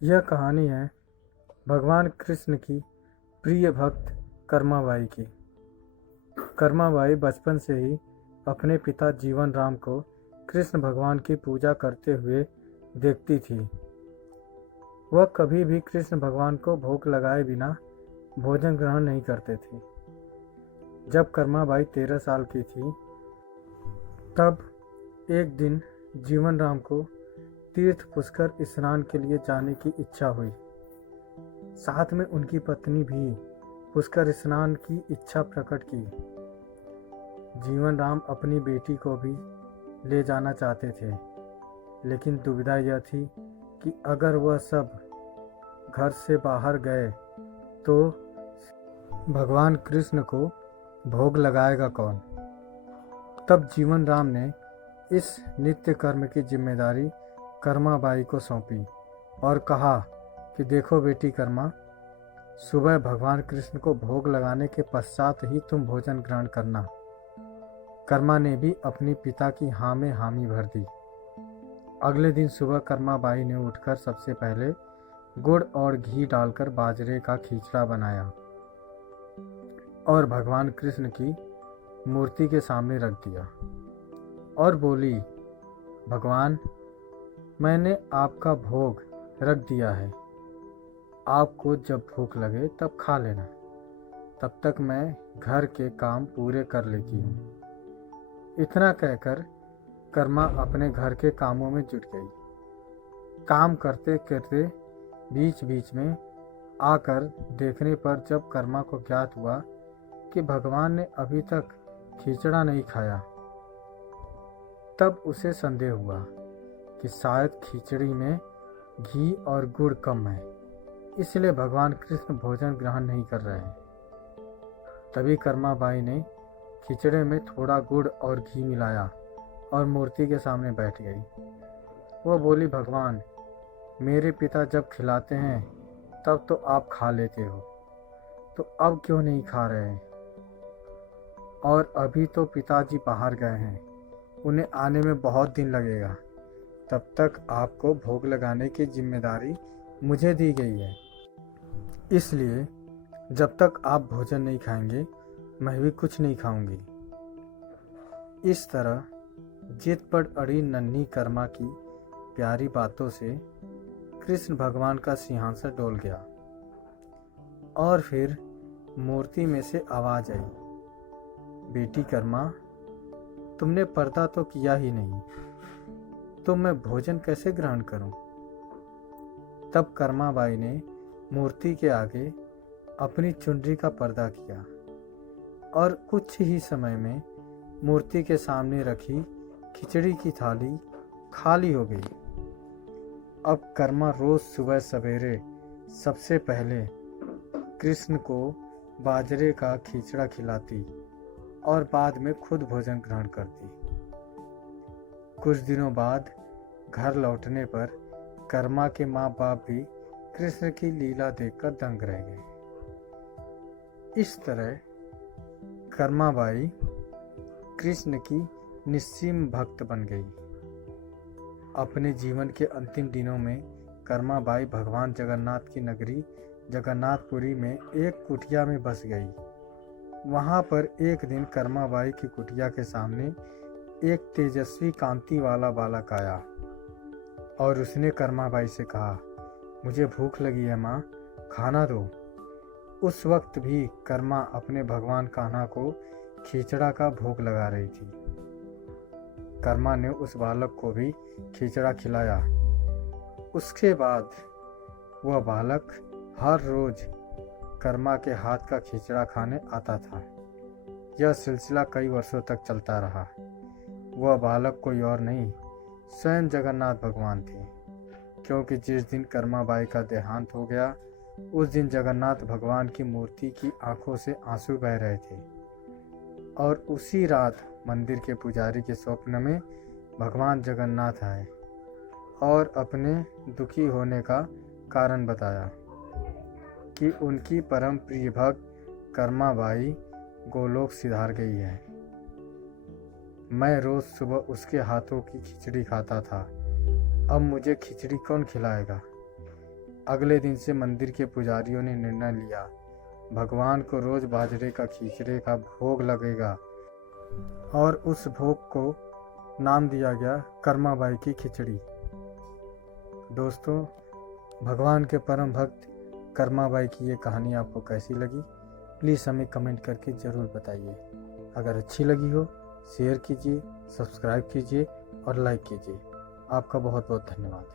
यह कहानी है भगवान कृष्ण की प्रिय भक्त कर्माबाई की। कर्माबाई बचपन से ही अपने पिता जीवन राम को कृष्ण भगवान की पूजा करते हुए देखती थी। वह कभी भी कृष्ण भगवान को भोग लगाए बिना भोजन ग्रहण नहीं करते थे। जब कर्माबाई 13 साल की थी तब एक दिन जीवन राम को तीर्थ पुष्कर स्नान के लिए जाने की इच्छा हुई। साथ में उनकी पत्नी भी पुष्कर स्नान की इच्छा प्रकट की। जीवन राम अपनी बेटी को भी ले जाना चाहते थे, लेकिन दुविधा यह थी कि अगर वह सब घर से बाहर गए तो भगवान कृष्ण को भोग लगाएगा कौन। तब जीवन राम ने इस नित्य कर्म की जिम्मेदारी कर्माबाई को सौंपी और कहा कि देखो बेटी कर्मा, सुबह भगवान कृष्ण को भोग लगाने के पश्चात ही तुम भोजन ग्रहण करना। कर्मा ने भी अपनी पिता की हाँ में हामी भर दी। अगले दिन सुबह कर्माबाई ने उठकर सबसे पहले गुड़ और घी डालकर बाजरे का खिचड़ा बनाया और भगवान कृष्ण की मूर्ति के सामने रख दिया और बोली, भगवान, मैंने आपका भोग रख दिया है, आपको जब भूख लगे तब खा लेना, तब तक मैं घर के काम पूरे कर लेती हूँ। इतना कहकर कर्मा अपने घर के कामों में जुट गई। काम करते करते बीच बीच में आकर देखने पर जब कर्मा को ज्ञात हुआ कि भगवान ने अभी तक खिचड़ा नहीं खाया, तब उसे संदेह हुआ कि शायद खिचड़ी में घी और गुड़ कम है, इसलिए भगवान कृष्ण भोजन ग्रहण नहीं कर रहे हैं। तभी कर्माबाई ने खिचड़े में थोड़ा गुड़ और घी मिलाया और मूर्ति के सामने बैठ गई। वह बोली, भगवान, मेरे पिता जब खिलाते हैं तब तो आप खा लेते हो, तो अब क्यों नहीं खा रहे हैं? और अभी तो पिताजी बाहर गए हैं, उन्हें आने में बहुत दिन लगेगा, तब तक आपको भोग लगाने की जिम्मेदारी मुझे दी गई है, इसलिए जब तक आप भोजन नहीं खाएंगे मैं भी कुछ नहीं खाऊंगी। इस तरह जिद पर अड़ी नन्ही कर्मा की प्यारी बातों से कृष्ण भगवान का सिंहासन डोल गया और फिर मूर्ति में से आवाज आई, बेटी कर्मा, तुमने पर्दा तो किया ही नहीं, तो मैं भोजन कैसे ग्रहण करूं? तब कर्माबाई ने मूर्ति के आगे अपनी चुनरी का पर्दा किया और कुछ ही समय में मूर्ति के सामने रखी खिचड़ी की थाली खाली हो गई। अब कर्मा रोज सुबह सवेरे सबसे पहले कृष्ण को बाजरे का खिचड़ा खिलाती और बाद में खुद भोजन ग्रहण करती। कुछ दिनों बाद घर लौटने पर कर्मा के माँ बाप भी कृष्ण की लीला देखकर दंग रह गए। इस तरह कर्माबाई कृष्ण की निस्सीम भक्त बन गई। अपने जीवन के अंतिम दिनों में कर्माबाई भगवान जगन्नाथ की नगरी जगन्नाथपुरी में एक कुटिया में बस गई। वहाँ पर एक दिन कर्माबाई की कुटिया के सामने एक तेजस्वी कांति वाला बालक आया और उसने कर्माबाई से कहा, मुझे भूख लगी है माँ, खाना दो। उस वक्त भी कर्मा अपने भगवान कान्हा को खिचड़ा का भोग लगा रही थी। कर्मा ने उस बालक को भी खिचड़ा खिलाया। उसके बाद वह बालक हर रोज कर्मा के हाथ का खिचड़ा खाने आता था। यह सिलसिला कई वर्षों तक चलता रहा। वह बालक कोई और नहीं, स्वयं जगन्नाथ भगवान थे, क्योंकि जिस दिन कर्माबाई का देहांत हो गया उस दिन जगन्नाथ भगवान की मूर्ति की आंखों से आंसू बह रहे थे और उसी रात मंदिर के पुजारी के स्वप्न में भगवान जगन्नाथ आए और अपने दुखी होने का कारण बताया कि उनकी परम प्रिय भक्त कर्माबाई गोलोक सिधार गई है। मैं रोज सुबह उसके हाथों की खिचड़ी खाता था, अब मुझे खिचड़ी कौन खिलाएगा? अगले दिन से मंदिर के पुजारियों ने निर्णय लिया, भगवान को रोज बाजरे का खींचड़े का भोग लगेगा और उस भोग को नाम दिया गया कर्माबाई की खिचड़ी। दोस्तों, भगवान के परम भक्त कर्माबाई की ये कहानी आपको कैसी लगी, प्लीज़ हमें कमेंट करके ज़रूर बताइए। अगर अच्छी लगी हो शेयर कीजिए, सब्सक्राइब कीजिए और लाइक कीजिए। आपका बहुत बहुत धन्यवाद।